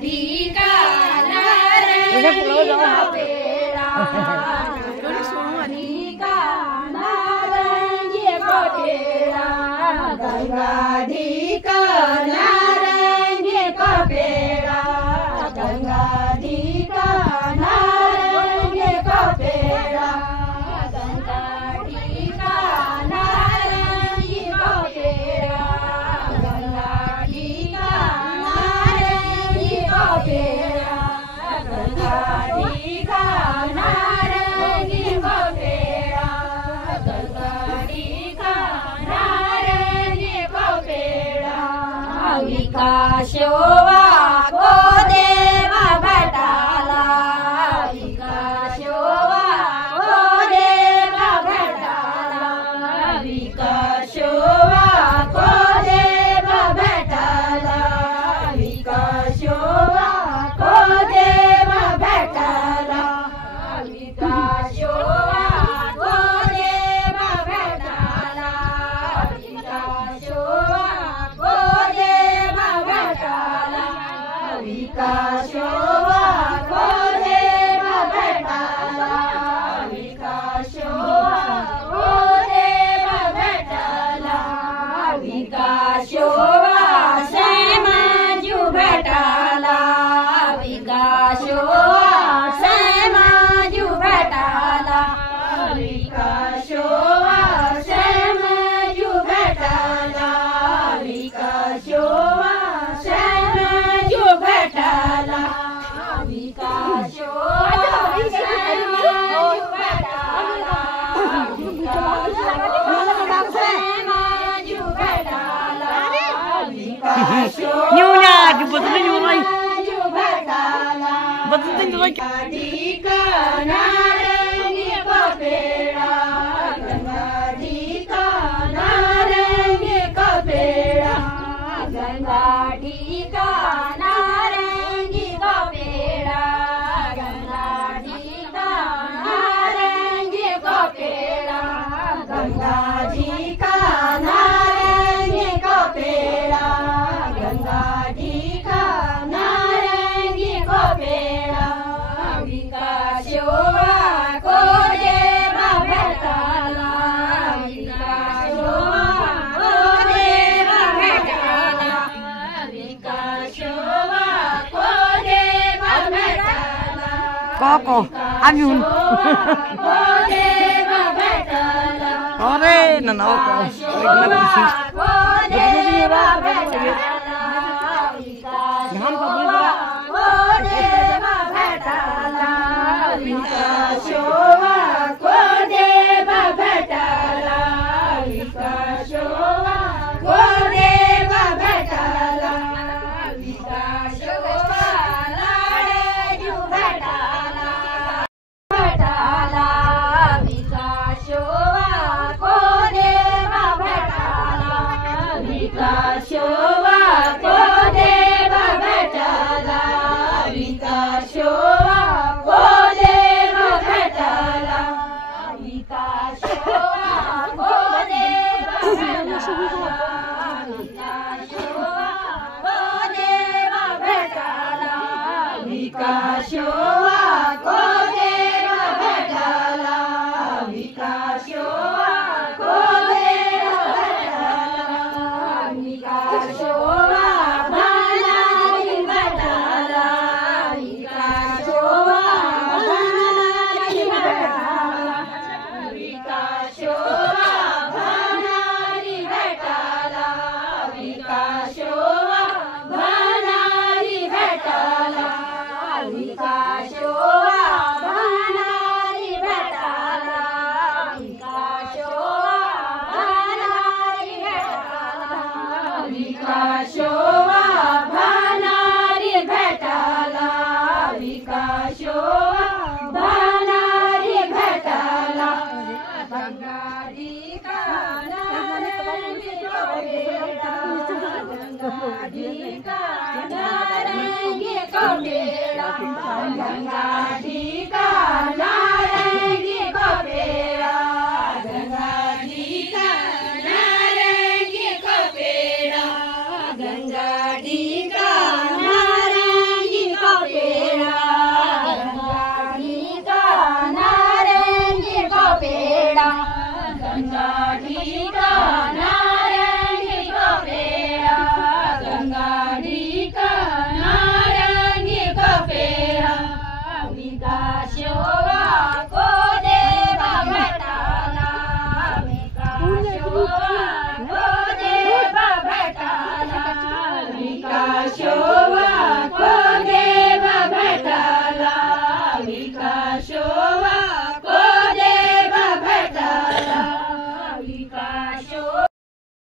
ढीका नारंगी का पेड़ा ढीका नारंगी का पेड़ा गंगा ढीका नारंगी का पेड़ा गंगा ढीका नारंगी का पेड़ा गंगा ढीका नारंगी का पेड़ा गंगा ढीका नारंगी का पेड़ा गंगा ढीका नारंगी का पेड़ा गंगा ढीका नारंगी का पेड़ा विकासोवा को देवा भटाला विकासोवा को देवा भटाला विकासोवा को देवा भटाला विकासोवा को देवा भटाला विकासोवा को देवा भटाला विकासोवा को देवा भटाला विकासोवा को देवा भटाला विकासोवा को देवा भटाला विकासोवा समाजू भटाला विकासोवा समाजू भटाला विकासोवा समाजू भटाला विकासोवा समाजू भटाला विकासोवा समाजू भटाला समाजू भटाला Nyonya, dibetul nyurai. समाजू भटाला Betul nyurai. ढीका नारंगी का पेड़ा गंगा ढीका नारंगी का पेड़ा गंगा ढीका नारंगी का पेड़ा गंगा ढीका नारंगी का पेड़ा गंगा ढीका नारंगी का पेड़ा गंगा ढीका नारंगी का पेड़ा विकासोवा को देवा भटाला विकासोवा को देवा भटाला विकासोवा को देवा भटाला Koko, anyun. को देवा भटाला Ore, nanoko. Kenapa sih? को देवा भटाला विकासोवा को देवा भटाला विकासोवा को देवा भटाला विकासोवा को देवा भटाला विकासोवा लाडजू भटाला भटाला विकासोवा को देवा भटाला विकासोवा को देवा भटाला विकासोवा को देवा भटाला विकासोवा को देवा भटाला विकासोवा को देवा भटाला विकासोवा को देवा भटाला विकासोवा भनारी भटाला विकासोवा भनारी भटाला विकासोवा भनारी भटाला विकासोवा भनारी भटाला विकासोवा भनारी भटाला विकासोवा भनारी भटाला विकासोवा भनारी भटाला विकासोवा भनारी भटाला गंगा ढीका नारंगी का पेड़ा गंगा ढीका नारंगी का पेड़ा गंगा ढीका